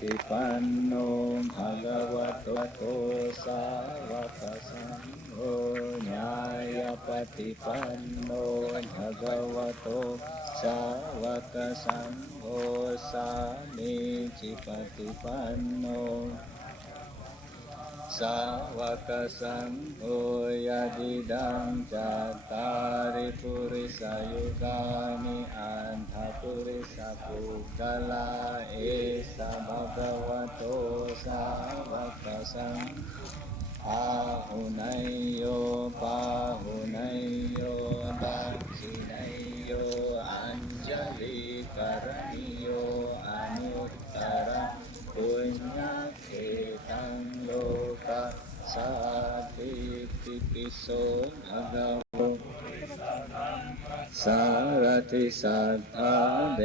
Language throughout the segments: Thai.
ฏิปันโนภะคะวะโตสาวกสังโฆญาณปฏิปันโนภะคะวะโตสาวกสังโฆสามีจิปฏิปันโนสาวกสังโฆยะดิดังจัตตาริปุริสายุกานิอันทปุริสปุกขลาเอสะภะคะวะโตสาวกสังฆาหุไนโยปาหุไนโยดักขิไนโยอัญจลิกรณิโยอนุตตรปุญญเขตังโลกัสสาติปิปิโสภะคะวะสารติสัทธาเท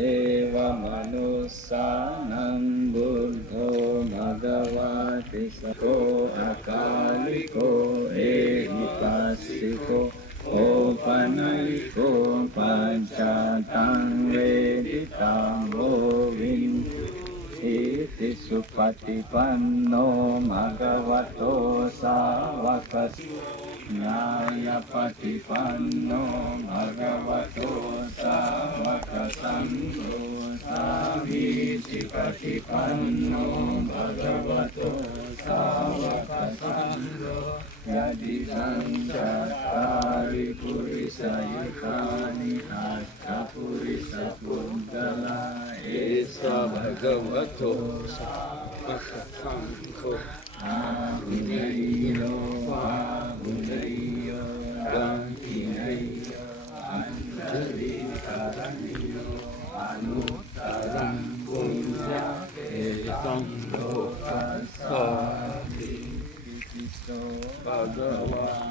วมนุสสานังบุตโธภะคะวะติสโกอะกาลิโกเอหิปัสสิโกโอปันญิโกปัจจตังเวทิตังโววินอิติสุปฏิปันโนภะคะวะโตสาวกสังโฆญาณปฏิปันโนภะคะวะโตสาวกสังโฆสามีจิปฏิปันโนภะคะวะโตสาวกสังโฆยะดิดังจัตตาริปุริสายุคานิอัตถปุริสปุณกลาเอสะภะคะวะโตสาวกสังโฆอาหุเนโยวาหุเนโยดังขิเนโยอัญชลิกาลนิโยอนุตตรังปุญญเขตังโลกัสสาติปิโสภะคะวะ